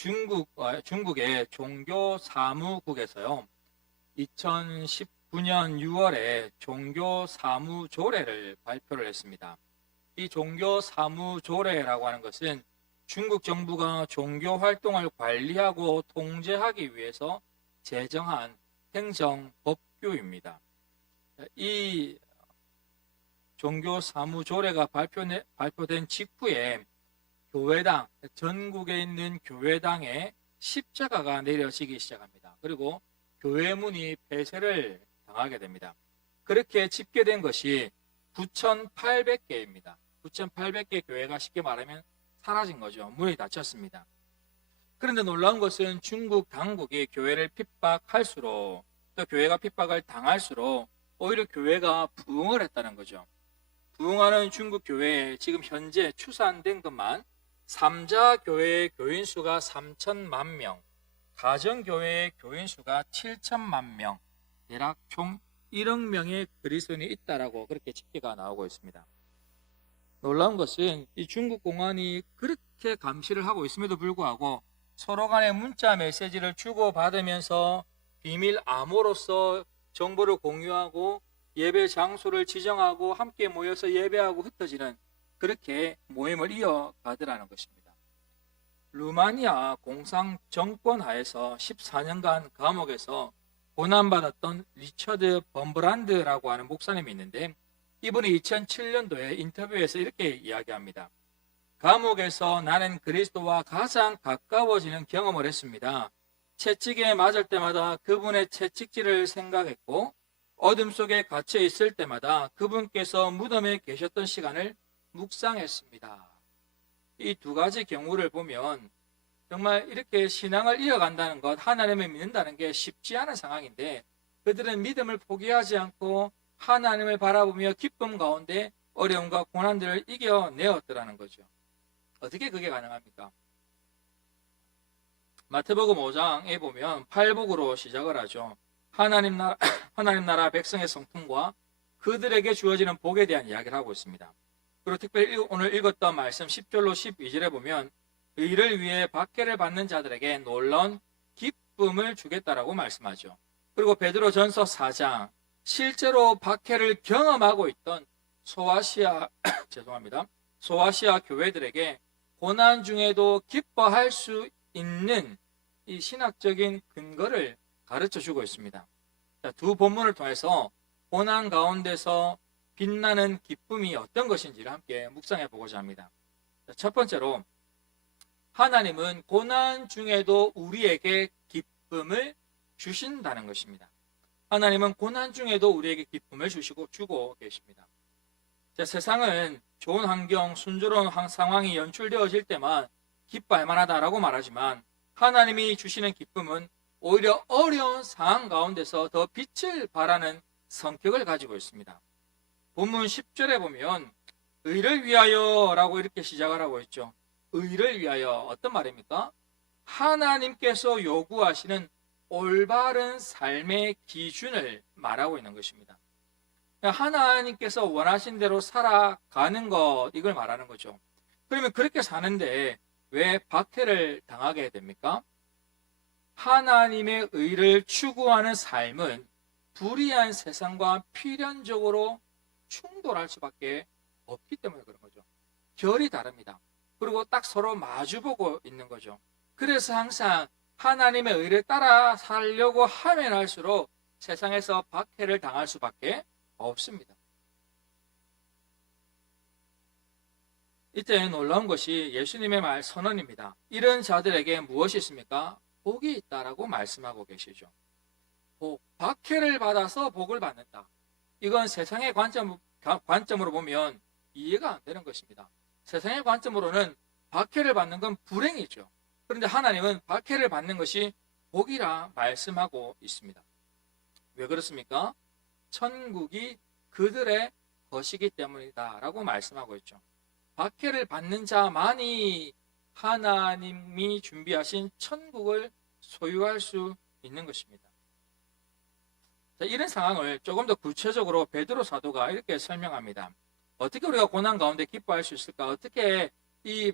중국 어, 중국의 종교 사무국에서요. 2019년 6월에 종교 사무 조례를 발표를 했습니다. 이 종교 사무 조례라고 하는 것은 중국 정부가 종교 활동을 관리하고 통제하기 위해서 제정한 행정 법규입니다. 이 종교 사무 조례가 발표네, 발표된 직후에 교회당 전국에 있는 교회당에 십자가가 내려지기 시작합니다. 그리고 교회 문이 폐쇄를 당하게 됩니다. 그렇게 집계된 것이 9,800개입니다. 9,800개 교회가 쉽게 말하면 사라진 거죠. 문이 닫혔습니다. 그런데 놀라운 것은 중국 당국이 교회를 핍박할수록 또 교회가 핍박을 당할수록 오히려 교회가 부흥을 했다는 거죠. 부흥하는 중국 교회에 지금 현재 추산된 것만 삼자 교회의 교인 수가 3천만 명, 가정 교회의 교인 수가 7천만 명, 대략 총 1억 명의 그리스도인이 있다라고 그렇게 집계가 나오고 있습니다. 놀라운 것은 이 중국 공안이 그렇게 감시를 하고 있음에도 불구하고 서로 간에 문자 메시지를 주고 받으면서 비밀 암호로서 정보를 공유하고 예배 장소를 지정하고 함께 모여서 예배하고 흩어지는 그렇게 모임을 이어가더라는 것입니다. 루마니아 공상 정권 하에서 14년간 감옥에서 고난받았던 리처드 범브란드라고 하는 목사님이 있는데 이분이 2007년도에 인터뷰에서 이렇게 이야기합니다. 감옥에서 나는 그리스도와 가장 가까워지는 경험을 했습니다. 채찍에 맞을 때마다 그분의 채찍질을 생각했고 어둠 속에 갇혀 있을 때마다 그분께서 무덤에 계셨던 시간을 묵상했습니다. 이 두 가지 경우를 보면 정말 이렇게 신앙을 이어간다는 것, 하나님을 믿는다는 게 쉽지 않은 상황인데 그들은 믿음을 포기하지 않고 하나님을 바라보며 기쁨 가운데 어려움과 고난들을 이겨내었더라는 거죠. 어떻게 그게 가능합니까? 마태복음 5장에 보면 팔복으로 시작을 하죠. 하나님 나라, 하나님 나라 백성의 성품과 그들에게 주어지는 복에 대한 이야기를 하고 있습니다. 그리고 특별히 오늘 읽었던 말씀 10절로 12절에 보면 의를 위해 박해를 받는 자들에게 놀라운 기쁨을 주겠다라고 말씀하죠. 그리고 베드로 전서 4장 실제로 박해를 경험하고 있던 소아시아 죄송합니다. 소아시아 교회들에게 고난 중에도 기뻐할 수 있는 이 신학적인 근거를 가르쳐 주고 있습니다. 자, 두 본문을 통해서 고난 가운데서 빛나는 기쁨이 어떤 것인지를 함께 묵상해 보고자 합니다. 자, 첫 번째로 하나님은 고난 중에도 우리에게 기쁨을 주신다는 것입니다. 하나님은 고난 중에도 우리에게 기쁨을 주시고 주고 계십니다. 자, 세상은 좋은 환경, 순조로운 상황이 연출되어질 때만 기뻐할 만하다라고 말하지만 하나님이 주시는 기쁨은 오히려 어려운 상황 가운데서 더 빛을 발하는 성격을 가지고 있습니다. 본문 10절에 보면 의를 위하여라고 이렇게 시작을 하고 있죠. 의를 위하여 어떤 말입니까? 하나님께서 요구하시는 올바른 삶의 기준을 말하고 있는 것입니다. 하나님께서 원하신 대로 살아가는 것 이걸 말하는 거죠. 그러면 그렇게 사는데 왜 박해를 당하게 됩니까? 하나님의 의를 추구하는 삶은 불의한 세상과 필연적으로 충돌할 수밖에 없기 때문에 그런 거죠. 결이 다릅니다. 그리고 딱 서로 마주보고 있는 거죠. 그래서 항상 하나님의 의를 따라 살려고 하면 할수록 세상에서 박해를 당할 수밖에 없습니다. 이때 놀라운 것이 예수님의 말 선언입니다. 이런 자들에게 무엇이 있습니까? 복이 있다라고 말씀하고 계시죠. 복, 박해를 받아서 복을 받는다. 이건 세상의 관점, 관점으로 보면 이해가 안 되는 것입니다. 세상의 관점으로는 박해를 받는 건 불행이죠. 그런데 하나님은 박해를 받는 것이 복이라 말씀하고 있습니다. 왜 그렇습니까? 천국이 그들의 것이기 때문이다라고 말씀하고 있죠. 박해를 받는 자만이 하나님이 준비하신 천국을 소유할 수 있는 것입니다. 자, 이런 상황을 조금 더 구체적으로 베드로 사도가 이렇게 설명합니다. 어떻게 우리가 고난 가운데 기뻐할 수 있을까? 어떻게 이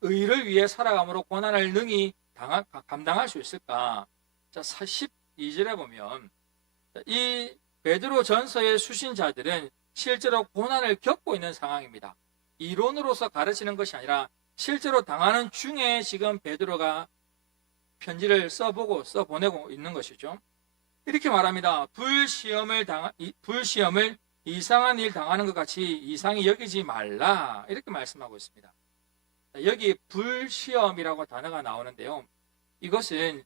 의를 위해 살아감으로 고난을 능히 당할, 감당할 수 있을까? 자, 12절에 보면 이 베드로 전서의 수신자들은 실제로 고난을 겪고 있는 상황입니다. 이론으로서 가르치는 것이 아니라 실제로 당하는 중에 지금 베드로가 편지를 써보고 써보내고 있는 것이죠. 이렇게 말합니다. 불시험을 당 불시험을 이상한 일 당하는 것 같이 이상히 여기지 말라 이렇게 말씀하고 있습니다. 여기 불시험이라고 단어가 나오는데요. 이것은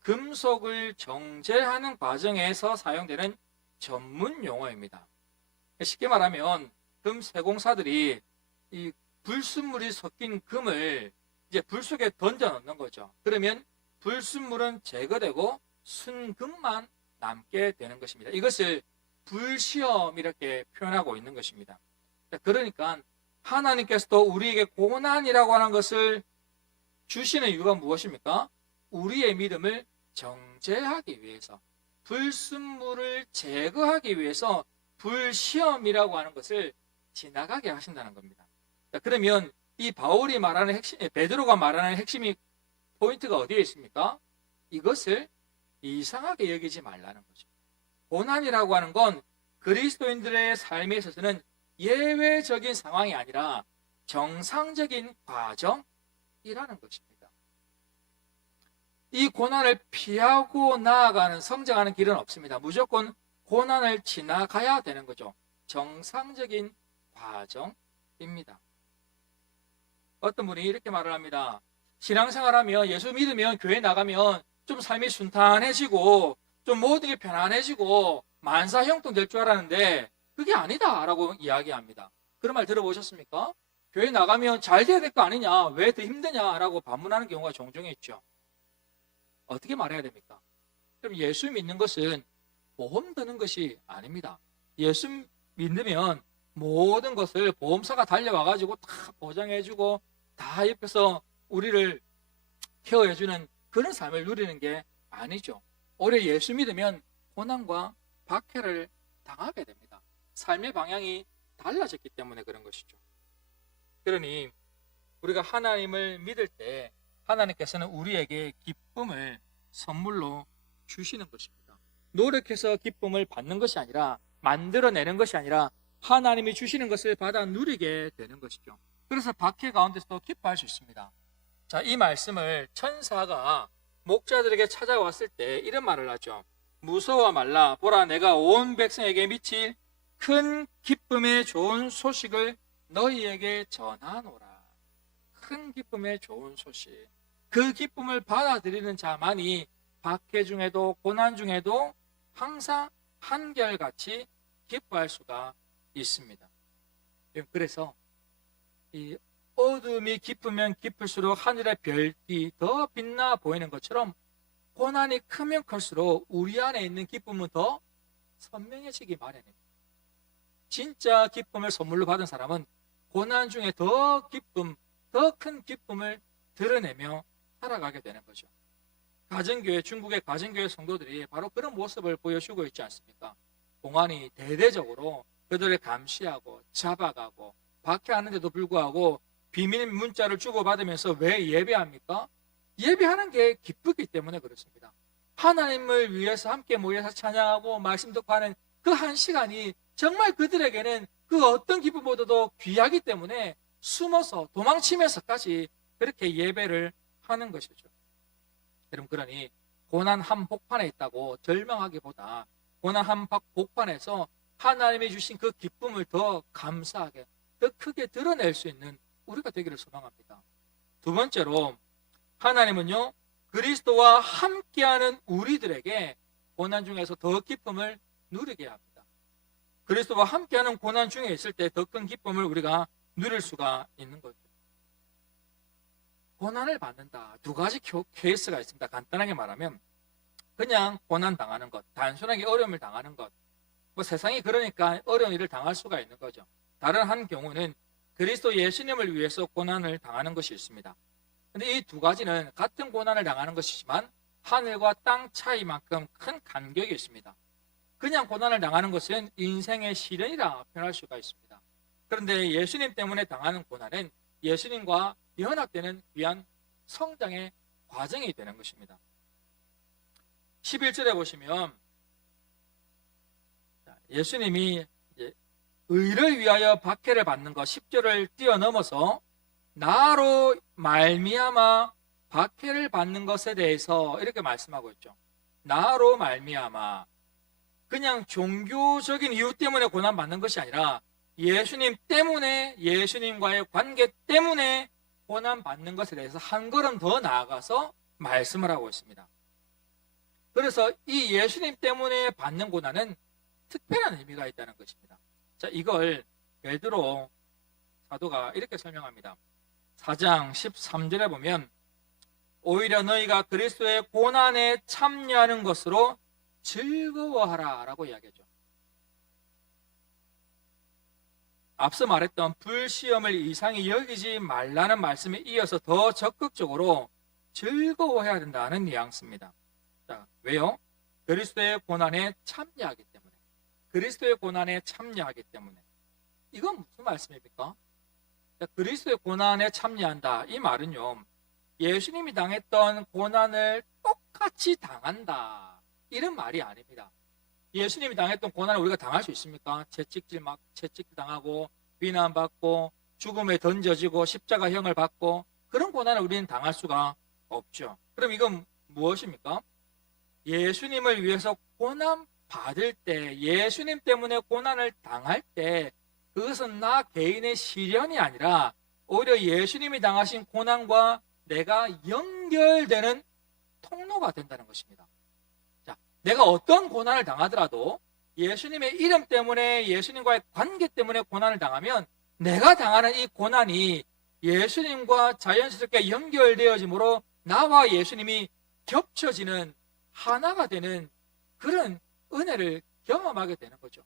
금속을 정제하는 과정에서 사용되는 전문 용어입니다. 쉽게 말하면 금 세공사들이 이 불순물이 섞인 금을 이제 불 속에 던져 넣는 거죠. 그러면 불순물은 제거되고 순금만 남게 되는 것입니다. 이것을 불시험 이렇게 표현하고 있는 것입니다. 그러니까 하나님께서도 우리에게 고난이라고 하는 것을 주시는 이유가 무엇입니까? 우리의 믿음을 정제하기 위해서 불순물을 제거하기 위해서 불시험이라고 하는 것을 지나가게 하신다는 겁니다. 자, 그러면 이 바울이 말하는 핵심, 베드로가 말하는 핵심이 포인트가 어디에 있습니까? 이것을 이상하게 여기지 말라는 거죠. 고난이라고 하는 건 그리스도인들의 삶에 있어서는 예외적인 상황이 아니라 정상적인 과정이라는 것입니다. 이 고난을 피하고 나아가는 성장하는 길은 없습니다. 무조건 고난을 지나가야 되는 거죠. 정상적인 과정입니다. 어떤 분이 이렇게 말을 합니다. 신앙생활하면 예수 믿으면 교회 나가면 좀 삶이 순탄해지고 좀 모든 게 편안해지고 만사 형통 될 줄 알았는데 그게 아니다라고 이야기합니다. 그런 말 들어보셨습니까? 교회 나가면 잘 돼야 될 거 아니냐? 왜 더 힘드냐라고 반문하는 경우가 종종 있죠. 어떻게 말해야 됩니까? 그럼 예수 믿는 것은 보험 드는 것이 아닙니다. 예수 믿으면 모든 것을 보험사가 달려와가지고 다 보장해주고 다 옆에서 우리를 케어해주는 그런 삶을 누리는 게 아니죠. 오히려 예수 믿으면 고난과 박해를 당하게 됩니다. 삶의 방향이 달라졌기 때문에 그런 것이죠. 그러니 우리가 하나님을 믿을 때 하나님께서는 우리에게 기쁨을 선물로 주시는 것입니다. 노력해서 기쁨을 받는 것이 아니라 만들어내는 것이 아니라 하나님이 주시는 것을 받아 누리게 되는 것이죠. 그래서 박해 가운데서도 기뻐할 수 있습니다. 자, 이 말씀을 천사가 목자들에게 찾아왔을 때 이런 말을 하죠. 무서워 말라. 보라, 내가 온 백성에게 미칠 큰 기쁨의 좋은 소식을 너희에게 전하노라. 큰 기쁨의 좋은 소식. 그 기쁨을 받아들이는 자만이 박해 중에도 고난 중에도 항상 한결같이 기뻐할 수가 있습니다. 그래서 이 어둠이 깊으면 깊을수록 하늘의 별이 더 빛나 보이는 것처럼 고난이 크면 클수록 우리 안에 있는 기쁨은 더 선명해지기 마련입니다. 진짜 기쁨을 선물로 받은 사람은 고난 중에 더 기쁨, 더 큰 기쁨을 드러내며 살아가게 되는 거죠. 가정교회, 중국의 가정교회 성도들이 바로 그런 모습을 보여주고 있지 않습니까? 공안이 대대적으로 그들을 감시하고 잡아가고 박해하는데도 불구하고 비밀 문자를 주고받으면서 왜 예배합니까? 예배하는 게 기쁘기 때문에 그렇습니다. 하나님을 위해서 함께 모여서 찬양하고 말씀 듣고 하는 그 한 시간이 정말 그들에게는 그 어떤 기쁨보다도 귀하기 때문에 숨어서 도망치면서까지 그렇게 예배를 하는 것이죠. 여러분 그러니 고난 한 복판에 있다고 절망하기보다 고난 한 복판에서 하나님이 주신 그 기쁨을 더 감사하게 더 크게 드러낼 수 있는 우리가 되기를 소망합니다. 두 번째로 하나님은요 그리스도와 함께하는 우리들에게 고난 중에서 더 기쁨을 누리게 합니다. 그리스도와 함께하는 고난 중에 있을 때 더 큰 기쁨을 우리가 누릴 수가 있는 거죠. 고난을 받는다. 두 가지 케이스가 있습니다. 간단하게 말하면 그냥 고난 당하는 것, 단순하게 어려움을 당하는 것. 뭐 세상이 그러니까 어려운 일을 당할 수가 있는 거죠. 다른 한 경우는 그리스도 예수님을 위해서 고난을 당하는 것이 있습니다. 근데 이 두 가지는 같은 고난을 당하는 것이지만 하늘과 땅 차이만큼 큰 간격이 있습니다. 그냥 고난을 당하는 것은 인생의 시련이라 표현할 수가 있습니다. 그런데 예수님 때문에 당하는 고난은 예수님과 연합되는 귀한 성장의 과정이 되는 것입니다. 11절에 보시면 자, 예수님이 의를 위하여 박해를 받는 것 10절을 뛰어넘어서 나로 말미암아 박해를 받는 것에 대해서 이렇게 말씀하고 있죠. 나로 말미암아 그냥 종교적인 이유 때문에 고난 받는 것이 아니라 예수님 때문에 예수님과의 관계 때문에 고난 받는 것에 대해서 한 걸음 더 나아가서 말씀을 하고 있습니다. 그래서 이 예수님 때문에 받는 고난은 특별한 의미가 있다는 것입니다. 자, 이걸 베드로 사도가 이렇게 설명합니다. 4장 13절에 보면 오히려 너희가 그리스도의 고난에 참여하는 것으로 즐거워하라라고 이야기하죠. 앞서 말했던 불시험을 이상히 여기지 말라는 말씀에 이어서 더 적극적으로 즐거워해야 된다는 뉘앙스입니다. 자, 왜요? 그리스도의 고난에 참여하기. 그리스도의 고난에 참여하기 때문에. 이건 무슨 말씀입니까? 자, 그리스도의 고난에 참여한다. 이 말은요. 예수님이 당했던 고난을 똑같이 당한다. 이런 말이 아닙니다. 예수님이 당했던 고난을 우리가 당할 수 있습니까? 채찍질 막 채찍질 당하고 비난받고 죽음에 던져지고 십자가형을 받고 그런 고난을 우리는 당할 수가 없죠. 그럼 이건 무엇입니까? 예수님을 위해서 고난 받을 때 예수님 때문에 고난을 당할 때 그것은 나 개인의 시련이 아니라 오히려 예수님이 당하신 고난과 내가 연결되는 통로가 된다는 것입니다. 자, 내가 어떤 고난을 당하더라도 예수님의 이름 때문에 예수님과의 관계 때문에 고난을 당하면 내가 당하는 이 고난이 예수님과 자연스럽게 연결되어지므로 나와 예수님이 겹쳐지는 하나가 되는 그런 은혜를 경험하게 되는 거죠.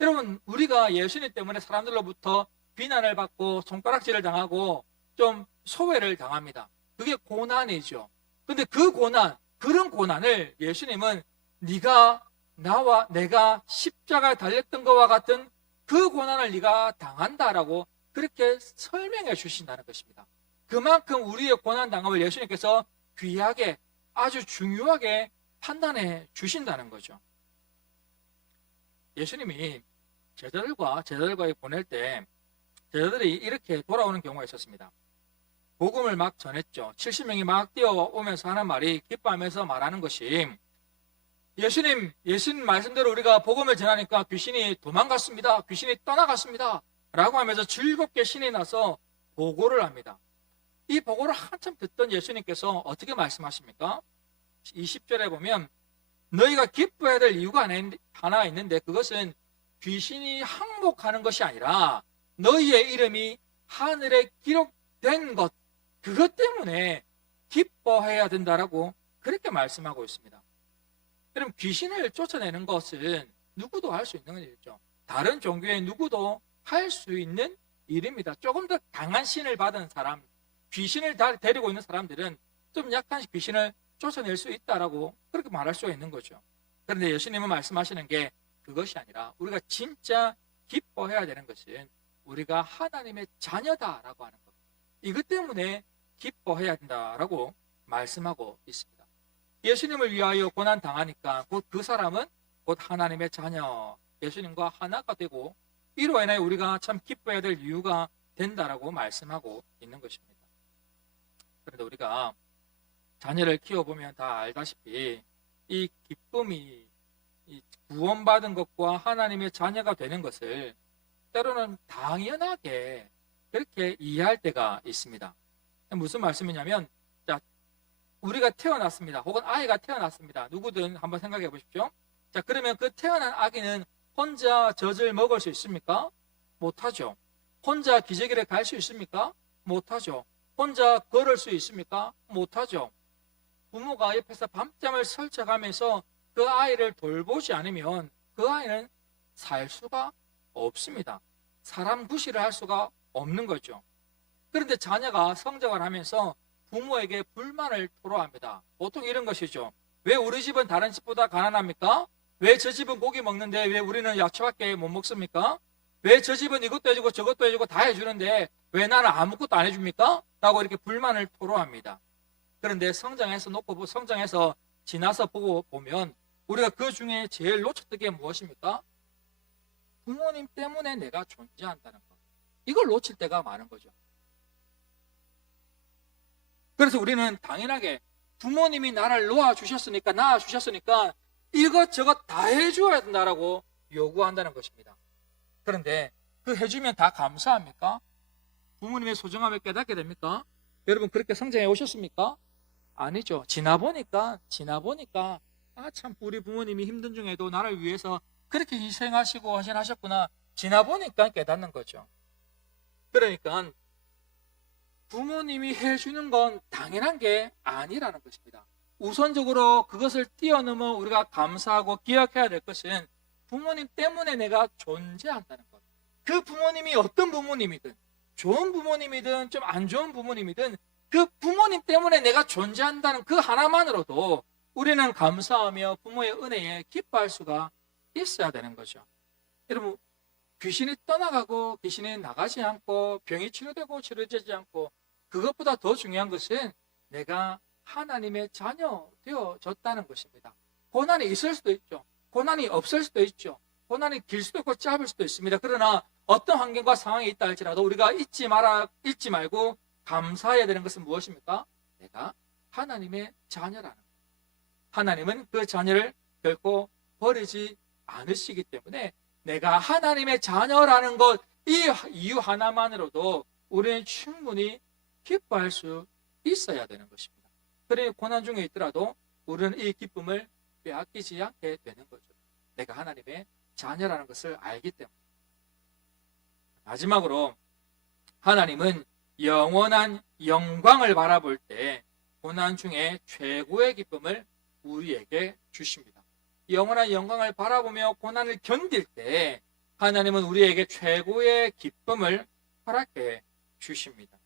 여러분, 우리가 예수님 때문에 사람들로부터 비난을 받고 손가락질을 당하고 좀 소외를 당합니다. 그게 고난이죠. 근데 그 고난, 그런 고난을 예수님은 네가 나와 내가 십자가에 달렸던 것과 같은 그 고난을 네가 당한다라고 그렇게 설명해 주신다는 것입니다. 그만큼 우리의 고난 당함을 예수님께서 귀하게 아주 중요하게 판단해 주신다는 거죠. 예수님이 제자들과 제자들과 보낼 때 제자들이 이렇게 돌아오는 경우가 있었습니다. 복음을 막 전했죠. 70명이 막 뛰어오면서 하는 말이 기뻐하면서 말하는 것이 예수님, 예수님 말씀대로 우리가 복음을 전하니까 귀신이 도망갔습니다. 귀신이 떠나갔습니다. 라고 하면서 즐겁게 신이 나서 보고를 합니다. 이 보고를 한참 듣던 예수님께서 어떻게 말씀하십니까? 20절에 보면 너희가 기뻐해야 될 이유가 하나 있는데 그것은 귀신이 항복하는 것이 아니라 너희의 이름이 하늘에 기록된 것 그것 때문에 기뻐해야 된다라고 그렇게 말씀하고 있습니다. 여러분 귀신을 쫓아내는 것은 누구도 할 수 있는 일이죠. 다른 종교의 누구도 할 수 있는 일입니다. 조금 더 강한 신을 받은 사람, 귀신을 다 데리고 있는 사람들은 좀 약한 귀신을 쫓아낼 수 있다라고 그렇게 말할 수가 있는 거죠. 그런데 예수님은 말씀하시는 게 그것이 아니라 우리가 진짜 기뻐해야 되는 것은 우리가 하나님의 자녀다라고 하는 것. 이것 때문에 기뻐해야 된다라고 말씀하고 있습니다. 예수님을 위하여 고난 당하니까 곧 그 사람은 곧 하나님의 자녀, 예수님과 하나가 되고 이로 인하여 우리가 참 기뻐해야 될 이유가 된다라고 말씀하고 있는 것입니다. 그런데 우리가 자녀를 키워보면 다 알다시피 이 기쁨이 이 구원받은 것과 하나님의 자녀가 되는 것을 때로는 당연하게 그렇게 이해할 때가 있습니다. 무슨 말씀이냐면, 자, 우리가 태어났습니다. 혹은 아이가 태어났습니다. 누구든 한번 생각해 보십시오. 자, 그러면 그 태어난 아기는 혼자 젖을 먹을 수 있습니까? 못하죠. 혼자 기저귀를 갈 수 있습니까? 못하죠. 혼자 걸을 수 있습니까? 못하죠. 부모가 옆에서 밤잠을 설쳐가면서 그 아이를 돌보지 않으면 그 아이는 살 수가 없습니다. 사람 구실을 할 수가 없는 거죠. 그런데 자녀가 성장을 하면서 부모에게 불만을 토로합니다. 보통 이런 것이죠. 왜 우리 집은 다른 집보다 가난합니까? 왜 저 집은 고기 먹는데 왜 우리는 야채밖에 못 먹습니까? 왜 저 집은 이것도 해주고 저것도 해주고 다 해주는데 왜 나는 아무것도 안 해줍니까? 라고 이렇게 불만을 토로합니다. 그런데 성장해서 놓고 보- 성장해서 지나서 보고 보면 우리가 그 중에 제일 놓쳤던 게 무엇입니까? 부모님 때문에 내가 존재한다는 것. 이걸 놓칠 때가 많은 거죠. 그래서 우리는 당연하게 부모님이 나를 놓아 주셨으니까 낳아 주셨으니까 이것저것 다 해줘야 된다라고 요구한다는 것입니다. 그런데 그 해주면 다 감사합니까? 부모님의 소중함을 깨닫게 됩니까? 여러분 그렇게 성장해 오셨습니까? 아니죠. 지나 보니까 지나 보니까 아 참 우리 부모님이 힘든 중에도 나를 위해서 그렇게 희생하시고 헌신하셨구나. 지나 보니까 깨닫는 거죠. 그러니까 부모님이 해주는 건 당연한 게 아니라는 것입니다. 우선적으로 그것을 뛰어넘어 우리가 감사하고 기억해야 될 것은 부모님 때문에 내가 존재한다는 것. 그 부모님이 어떤 부모님이든 좋은 부모님이든 좀 안 좋은 부모님이든 그 부모님 때문에 내가 존재한다는 그 하나만으로도 우리는 감사하며 부모의 은혜에 기뻐할 수가 있어야 되는 거죠. 여러분 귀신이 떠나가고 귀신이 나가지 않고 병이 치료되고 치료되지 않고 그것보다 더 중요한 것은 내가 하나님의 자녀 되어졌다는 것입니다. 고난이 있을 수도 있죠. 고난이 없을 수도 있죠. 고난이 길 수도 있고 짧을 수도 있습니다. 그러나 어떤 환경과 상황이 있다 할지라도 우리가 잊지 말아 잊지 말고 감사해야 되는 것은 무엇입니까? 내가 하나님의 자녀라는 것. 하나님은 그 자녀를 결코 버리지 않으시기 때문에 내가 하나님의 자녀라는 것, 이 이유 하나만으로도 우리는 충분히 기뻐할 수 있어야 되는 것입니다. 그래 고난 중에 있더라도 우리는 이 기쁨을 빼앗기지 않게 되는 거죠. 내가 하나님의 자녀라는 것을 알기 때문에. 마지막으로 하나님은 영원한 영광을 바라볼 때 고난 중에 최고의 기쁨을 우리에게 주십니다. 영원한 영광을 바라보며 고난을 견딜 때 하나님은 우리에게 최고의 기쁨을 허락해 주십니다.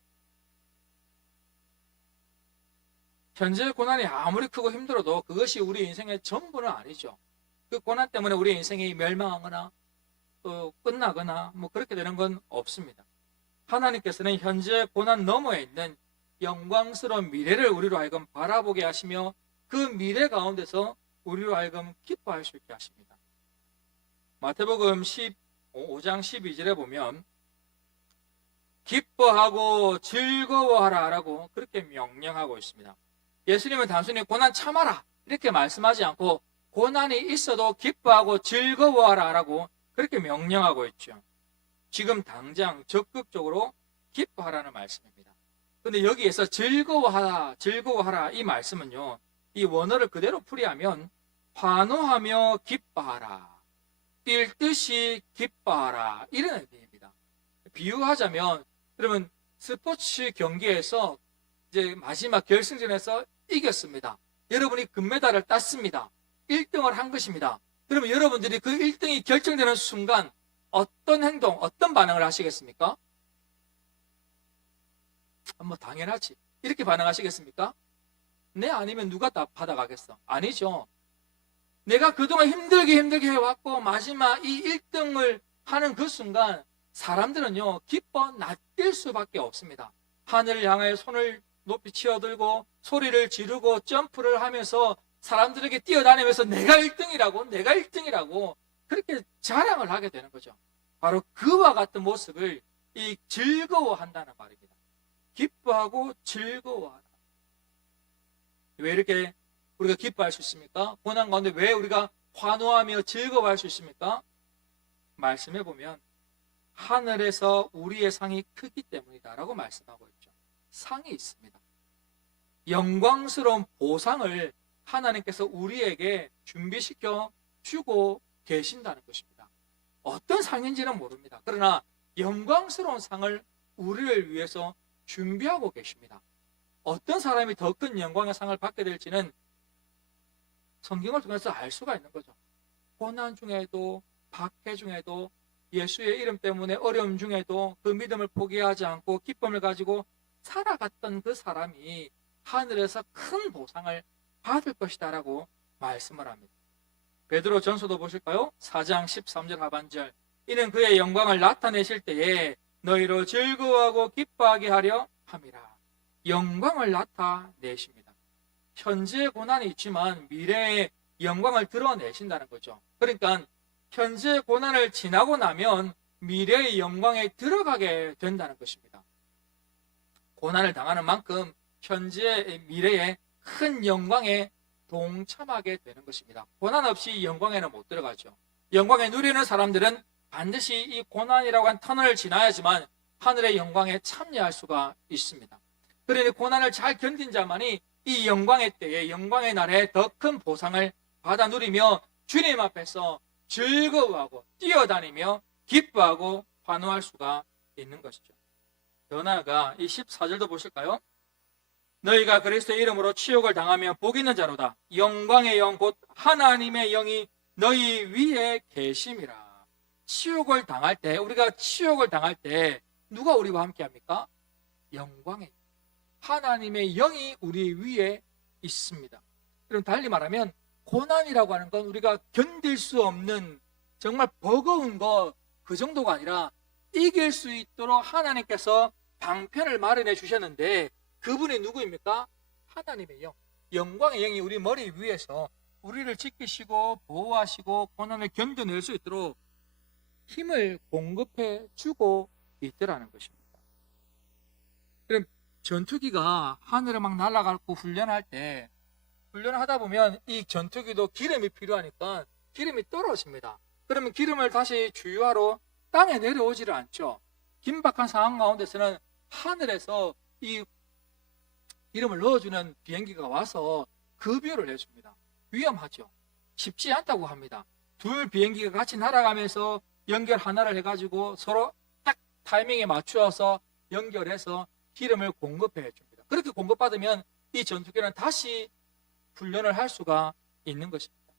현재 고난이 아무리 크고 힘들어도 그것이 우리 인생의 전부는 아니죠. 그 고난 때문에 우리 인생이 멸망하거나 또 끝나거나 뭐 그렇게 되는 건 없습니다. 하나님께서는 현재 고난 너머에 있는 영광스러운 미래를 우리로 하여금 바라보게 하시며 그 미래 가운데서 우리로 하여금 기뻐할 수 있게 하십니다. 마태복음 15장 12절에 보면 기뻐하고 즐거워하라라고 그렇게 명령하고 있습니다. 예수님은 단순히 고난 참아라 이렇게 말씀하지 않고 고난이 있어도 기뻐하고 즐거워하라라고 그렇게 명령하고 있죠. 지금 당장 적극적으로 기뻐하라는 말씀입니다. 근데 여기에서 즐거워하라, 즐거워하라 이 말씀은요. 이 원어를 그대로 풀이하면 환호하며 기뻐하라. 뛸 듯이 기뻐하라. 이런 의미입니다. 비유하자면 그러면 스포츠 경기에서 이제 마지막 결승전에서 이겼습니다. 여러분이 금메달을 땄습니다. 1등을 한 것입니다. 그러면 여러분들이 그 1등이 결정되는 순간 어떤 행동, 어떤 반응을 하시겠습니까? 뭐 당연하지. 이렇게 반응하시겠습니까? 네 아니면 누가 다 받아가겠어? 아니죠. 내가 그동안 힘들게 힘들게 해왔고 마지막 이 1등을 하는 그 순간 사람들은요 기뻐 낚일 수밖에 없습니다. 하늘을 향하여 손을 높이 치어들고 소리를 지르고 점프를 하면서 사람들에게 뛰어다니면서 내가 1등이라고 내가 1등이라고 그렇게 자랑을 하게 되는 거죠. 바로 그와 같은 모습을 이 즐거워한다는 말입니다. 기뻐하고 즐거워하라. 왜 이렇게 우리가 기뻐할 수 있습니까? 고난 가운데 왜 우리가 환호하며 즐거워할 수 있습니까? 말씀해 보면 하늘에서 우리의 상이 크기 때문이다라고 말씀하고 있죠. 상이 있습니다. 영광스러운 보상을 하나님께서 우리에게 준비시켜 주고 계신다는 것입니다. 어떤 상인지는 모릅니다. 그러나 영광스러운 상을 우리를 위해서 준비하고 계십니다. 어떤 사람이 더 큰 영광의 상을 받게 될지는 성경을 통해서 알 수가 있는 거죠. 고난 중에도 박해 중에도 예수의 이름 때문에 어려움 중에도 그 믿음을 포기하지 않고 기쁨을 가지고 살아갔던 그 사람이 하늘에서 큰 보상을 받을 것이다라고 말씀을 합니다. 베드로 전서도 보실까요? 4장 13절 하반절. 이는 그의 영광을 나타내실 때에 너희로 즐거워하고 기뻐하게 하려 함이라. 영광을 나타내십니다. 현재의 고난이 있지만 미래의 영광을 드러내신다는 거죠. 그러니까 현재의 고난을 지나고 나면 미래의 영광에 들어가게 된다는 것입니다. 고난을 당하는 만큼 현재의 미래의 큰 영광에 동참하게 되는 것입니다. 고난 없이 영광에는 못 들어가죠. 영광에 누리는 사람들은 반드시 이 고난이라고 한 터널을 지나야지만 하늘의 영광에 참여할 수가 있습니다. 그러니 고난을 잘 견딘 자만이 이 영광의 때에 영광의 날에 더 큰 보상을 받아 누리며 주님 앞에서 즐거워하고 뛰어다니며 기뻐하고 환호할 수가 있는 것이죠. 더 나아가 이 14절도 보실까요? 너희가 그리스도의 이름으로 치욕을 당하면 복 있는 자로다. 영광의 영 곧 하나님의 영이 너희 위에 계심이라. 치욕을 당할 때 우리가 치욕을 당할 때 누가 우리와 함께 합니까? 영광의 영. 하나님의 영이 우리 위에 있습니다. 그럼 달리 말하면 고난이라고 하는 건 우리가 견딜 수 없는 정말 버거운 거 그 정도가 아니라 이길 수 있도록 하나님께서 방편을 마련해 주셨는데 그분이 누구입니까? 하나님의 영. 영광의 영이 우리 머리 위에서 우리를 지키시고 보호하시고 고난을 견뎌낼 수 있도록 힘을 공급해 주고 있더라는 것입니다. 그럼 전투기가 하늘에 막 날아가고 훈련할 때 훈련을 하다 보면 이 전투기도 기름이 필요하니까 기름이 떨어집니다. 그러면 기름을 다시 주유하러 땅에 내려오지를 않죠. 긴박한 상황 가운데서는 하늘에서 이 기름을 넣어주는 비행기가 와서 급유를 해줍니다. 위험하죠. 쉽지 않다고 합니다. 둘 비행기가 같이 날아가면서 연결 하나를 해가지고 서로 딱 타이밍에 맞추어서 연결해서 기름을 공급해 줍니다. 그렇게 공급받으면 이 전투기는 다시 훈련을 할 수가 있는 것입니다.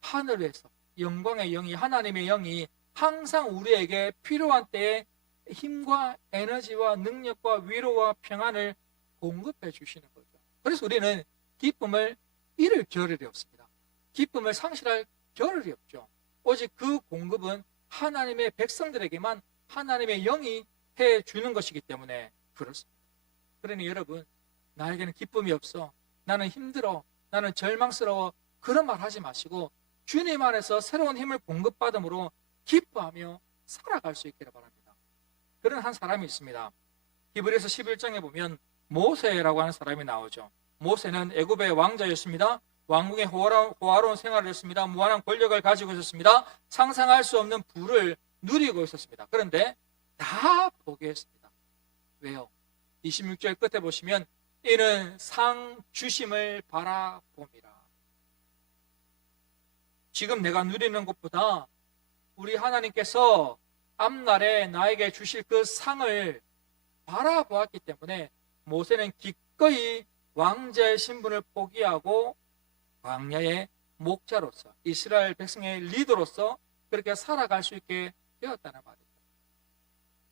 하늘에서 영광의 영이 하나님의 영이 항상 우리에게 필요한 때에 힘과 에너지와 능력과 위로와 평안을 공급해 주시는 거죠. 그래서 우리는 기쁨을 잃을 겨를이 없습니다. 기쁨을 상실할 겨를이 없죠. 오직 그 공급은 하나님의 백성들에게만 하나님의 영이 해 주는 것이기 때문에 그렇습니다. 그러니 여러분, 나에게는 기쁨이 없어. 나는 힘들어. 나는 절망스러워. 그런 말 하지 마시고 주님 안에서 새로운 힘을 공급받음으로 기뻐하며 살아갈 수 있기를 바랍니다. 그런 한 사람이 있습니다. 히브리서 11장에 보면 모세라고 하는 사람이 나오죠. 모세는 애굽의 왕자였습니다. 왕궁의 호화로운, 생활을 했습니다. 무한한 권력을 가지고 있었습니다. 상상할 수 없는 부를 누리고 있었습니다. 그런데 다 포기했습니다. 왜요? 26절 끝에 보시면 이는 상 주심을 바라봅니다. 지금 내가 누리는 것보다 우리 하나님께서 앞날에 나에게 주실 그 상을 바라보았기 때문에 모세는 기꺼이 왕자의 신분을 포기하고 광야의 목자로서 이스라엘 백성의 리더로서 그렇게 살아갈 수 있게 되었다는 말이죠.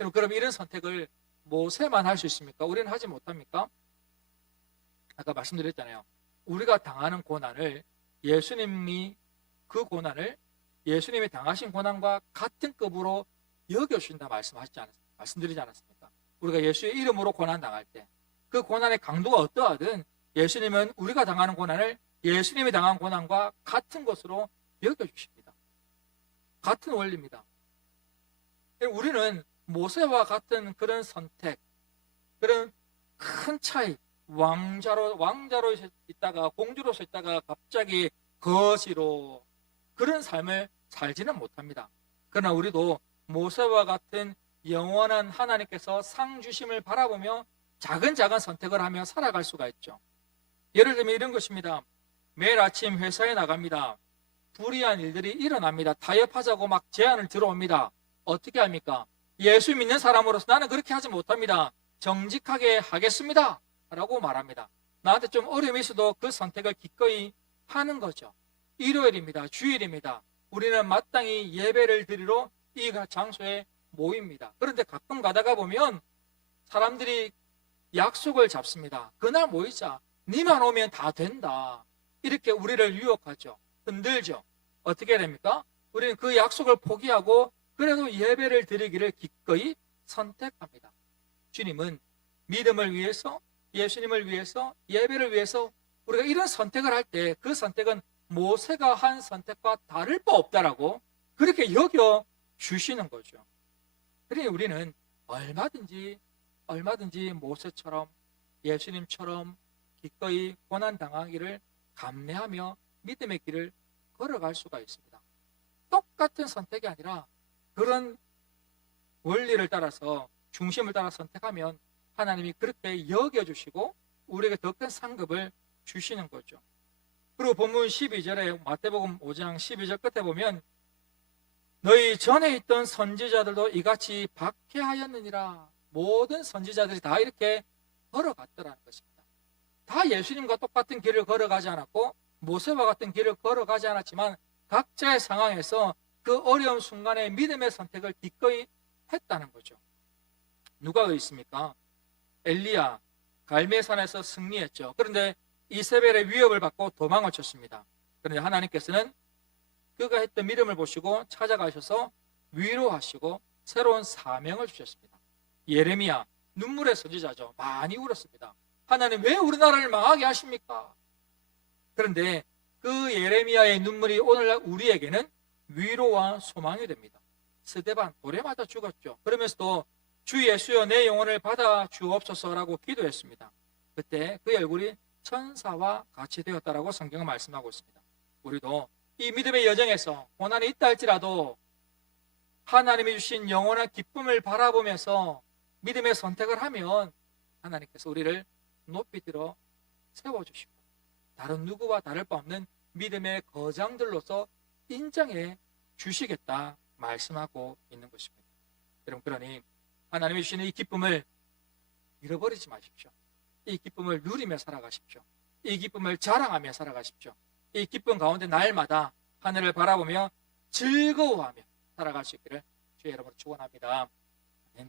여러분, 그럼 이런 선택을 모세만 할 수 있습니까? 우리는 하지 못합니까? 아까 말씀드렸잖아요. 우리가 당하는 고난을 예수님이 그 고난을 예수님이 당하신 고난과 같은 급으로 여겨주신다 말씀하시지 않았, 말씀드리지 않았습니까? 우리가 예수의 이름으로 고난 당할 때 그 고난의 강도가 어떠하든 예수님은 우리가 당하는 고난을 예수님이 당한 고난과 같은 것으로 여겨주십니다. 같은 원리입니다. 우리는 모세와 같은 그런 선택, 그런 큰 차이, 왕자로, 왕자로 있다가 공주로서 있다가 갑자기 거지로 그런 삶을 살지는 못합니다. 그러나 우리도 모세와 같은 영원한 하나님께서 상 주심을 바라보며 작은 작은 선택을 하며 살아갈 수가 있죠. 예를 들면 이런 것입니다. 매일 아침 회사에 나갑니다. 불이한 일들이 일어납니다. 타협하자고 막 제안을 들어옵니다. 어떻게 합니까? 예수 믿는 사람으로서 나는 그렇게 하지 못합니다. 정직하게 하겠습니다. 라고 말합니다. 나한테 좀 어려움이 있어도 그 선택을 기꺼이 하는 거죠. 일요일입니다. 주일입니다. 우리는 마땅히 예배를 드리러 이 장소에 모입니다. 그런데 가끔 가다가 보면 사람들이 약속을 잡습니다. 그날 모이자. 니만 오면 다 된다. 이렇게 우리를 유혹하죠. 흔들죠. 어떻게 됩니까? 우리는 그 약속을 포기하고 그래도 예배를 드리기를 기꺼이 선택합니다. 주님은 믿음을 위해서, 예수님을 위해서, 예배를 위해서 우리가 이런 선택을 할 때 그 선택은 모세가 한 선택과 다를 바 없다라고 그렇게 여겨 주시는 거죠. 그러니 우리는 얼마든지 얼마든지 모세처럼 예수님처럼 기꺼이 고난 당하기를 감내하며 믿음의 길을 걸어갈 수가 있습니다. 똑같은 선택이 아니라 그런 원리를 따라서 중심을 따라 선택하면 하나님이 그렇게 여겨주시고 우리에게 더 큰 상급을 주시는 거죠. 그리고 본문 12절에 마태복음 5장 12절 끝에 보면 너희 전에 있던 선지자들도 이같이 박해하였느니라 모든 선지자들이 다 이렇게 걸어갔더라는 것입니다. 다 예수님과 똑같은 길을 걸어가지 않았고 모세와 같은 길을 걸어가지 않았지만 각자의 상황에서 그 어려운 순간에 믿음의 선택을 기꺼이 했다는 거죠. 누가 있습니까? 엘리야 갈매산에서 승리했죠. 그런데 이세벨의 위협을 받고 도망을 쳤습니다. 그런데 하나님께서는 그가 했던 믿음을 보시고 찾아가셔서 위로하시고 새로운 사명을 주셨습니다. 예레미야 눈물의 선지자죠. 많이 울었습니다. 하나님 왜 우리나라를 망하게 하십니까? 그런데 그 예레미야의 눈물이 오늘날 우리에게는 위로와 소망이 됩니다. 스데반 맞아 죽었죠. 그러면서도 주 예수여 내 영혼을 받아 주옵소서라고 기도했습니다. 그때 그의 얼굴이 천사와 같이 되었다라고 성경은 말씀하고 있습니다. 우리도 이 믿음의 여정에서 고난이 있다 할지라도 하나님이 주신 영원한 기쁨을 바라보면서 믿음의 선택을 하면 하나님께서 우리를 높이 들어 세워주시고 다른 누구와 다를 바 없는 믿음의 거장들로서 인정해 주시겠다 말씀하고 있는 것입니다. 여러분 그러니 하나님이 주시는 이 기쁨을 잃어버리지 마십시오. 이 기쁨을 누리며 살아가십시오. 이 기쁨을 자랑하며 살아가십시오. 이 기쁨 가운데 날마다 하늘을 바라보며 즐거워하며 살아갈 수 있기를 주의 여러분 축원합니다.